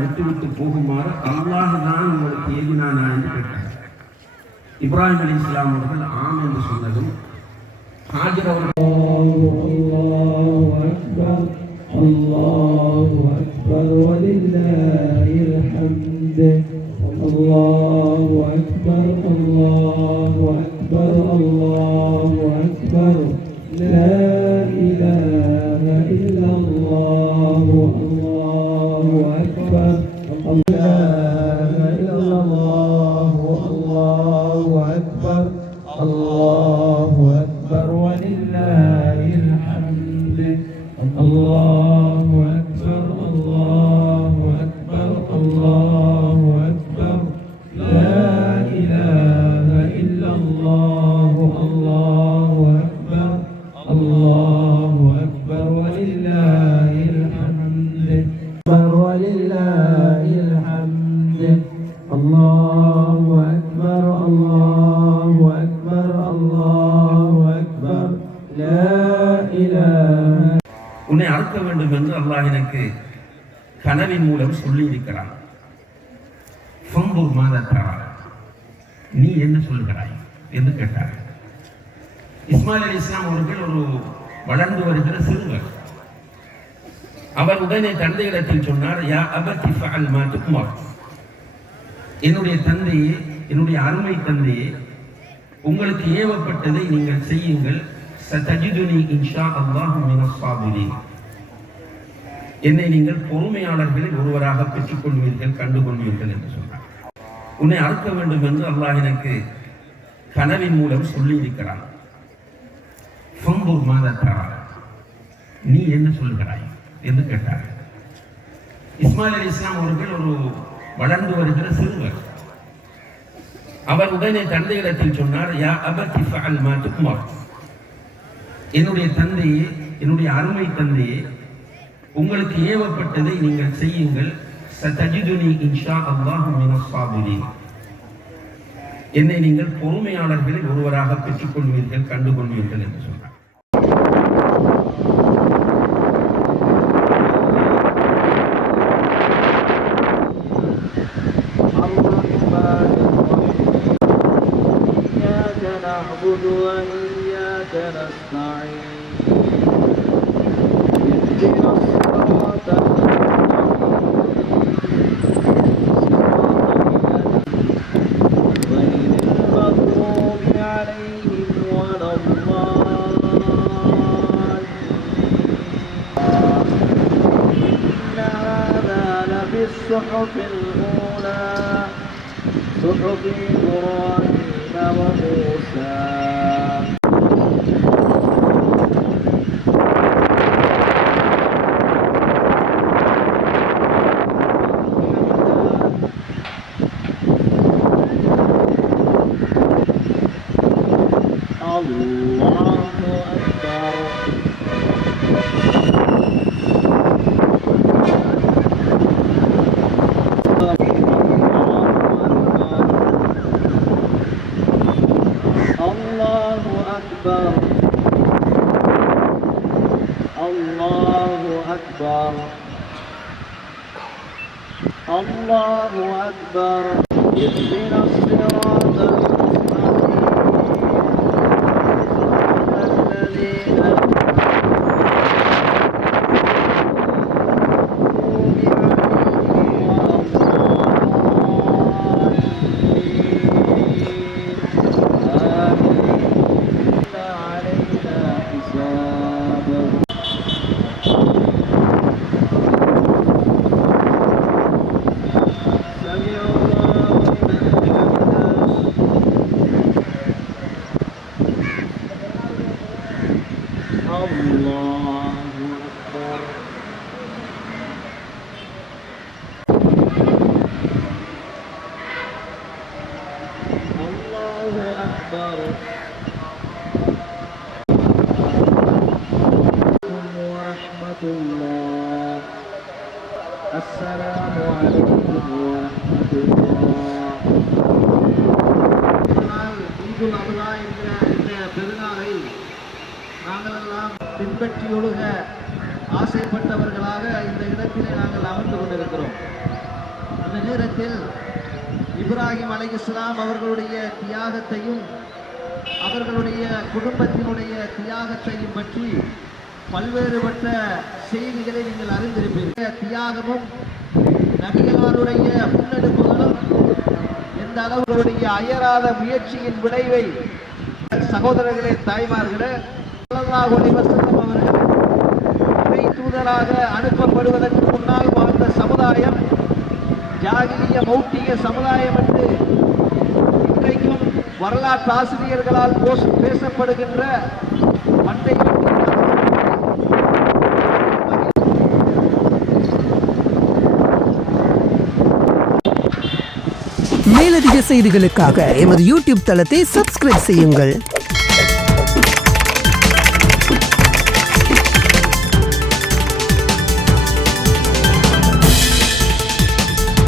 விட்டுவிட்டு போகுமாறு அல்லாஹ் தான் உங்களுக்கு ஏவினானா என்று கேட்டார். இப்ராஹிம் அலைஹிஸ்ஸலாம் அவர்கள் ஆம் என்று சொன்னதும் ஹாஜர் அவர்கள் அல்லாஹு அக்பர் வலில்லாஹில் ஹம்து அல்லாஹு அக்பர் அல்லாஹு அக்பர் அல்லாஹு அக்பர் லா இலாஹ இல்லல்லாஹு அல்லாஹு அக்பர் அல்லாஹு அக்பர் வலில்லாஹில் ஹம்து அல்லாஹு அக்பர் அல்லாஹு அக்பர் அல்லாஹு அக்பர் லா இலாஹ இல்லல்லாஹு அல்லாஹு அக்பர் அல்லாஹு அக்பர் வலில்லாஹில் ஹம்து வலில்லாஹில் ஹம்து அல்லாஹு அக்பர் அல்லாஹு அக்பர் அல்லாஹு அக்பர் லா இலாஹ. உன்னை அறுக்க வேண்டும் என்று அல்லாஹ் எனக்கு கனவின் மூலம் சொல்லி இருக்கிறான். நீ என்ன சொல்கிறாய் என்று கேட்டார். இஸ்மாயில் அலைஹிஸ்ஸலாம் அவர்கள் ஒரு வளர்ந்து வருகிற சிறுவர். அவர் உடனே தந்தையிடத்தில் சொன்னார், யா அபதி ஃபஅல் மா துக்மர். என்னுடைய தந்தையே, என்னுடைய அருமை தந்தையே, உங்களுக்கு ஏவப்பட்டதை நீங்கள் செய்யுங்கள். சதஜிதுனி இன்ஷா அல்லாஹ் மினஸ் சாபிரீன். என்னை நீங்கள் பொறுமையாளர்களில் ஒருவராக பெற்றுக் கொள்வீர்கள், கண்டுகொள்வீர்கள் என்று சொன்னார். உன்னை அறுக்க வேண்டும் என்று அல்லாஹ் எனக்கு கனவின் மூலம் சொல்லி இருக்கிறான். நீ என்ன சொல்கிறாய் என்று கேட்டார். இஸ்மாயில் அலைஹிஸ்ஸலாம் அவர்கள் ஒரு வளர்ந்து வருகிற சிறுவர். அவர் உடனே தந்தையிடத்தில் சொன்னார், யா அபதி ஃபஅல் மா துக்மர். என்னுடைய தந்தையே, என்னுடைய அருமை தந்தையே, உங்களுக்கு ஏவப்பட்டதை நீங்கள் செய்யுங்கள். சதஜிதுனி இன்ஷா அல்லாஹ் மினஸ் சாபிரீன். என்னை நீங்கள் பொறுமையாளர்களில் ஒருவராக பெற்றுக் கொள்வீர்கள், கண்டுகொள்வீர்கள் என்று சொன்னார். نعبد وإياك نستعين اهدنا الصراط غير المغضوب عليهم ولا الضالين. إن هذا لفي الصحف الأولى صحف إبراهيم وموسى. الله أكبر. اهدنا الصراط المستقيم الصاد سمع الله لمن حمده الله أكبر الله أكبر ورحمة الله السلام عليكم ورحمة الله ஈதுல் அத்ஹா என்கிற இந்த பெருநாளை நாங்களெல்லாம் பின்பற்றி ஒழுக ஆசைப்பட்டவர்களாக இந்த இடத்திலே நாங்கள் அமர்ந்து கொண்டிருக்கிறோம். அந்த நேரத்தில் இப்ராஹிம் அலைஹிஸ்ஸலாம் அவர்களுடைய தியாகத்தையும் அவர்களுடைய குடும்பத்தினுடைய தியாகத்தையும் பற்றி பல்வேறுபட்ட செய்திகளை நீங்கள் அறிந்திருப்பீர்கள். தியாகமும் நபிகளாருடைய முன்னெடுப்புகளும் எந்த அளவுடைய அயராத முயற்சியின் விளைவை சகோதரர்களே தாய்மார்களே ஸல்லல்லாஹு அலைஹி வஸல்லம் அவர்கள் இறை தூதராக அனுப்பப்படுவதற்கு முன்னால் வாழ்ந்த சமுதாயம் ஜாகிலிய மௌட்டிய சமுதாயம் என்று இன்றைக்கும் வரலாற்று ஆசிரியர்களால் பேசப்படுகின்ற மட்டை மேலதிக செய்திகளுக்காக எமது யூடியூப் தளத்தை சப்ஸ்கிரைப் செய்யுங்கள்.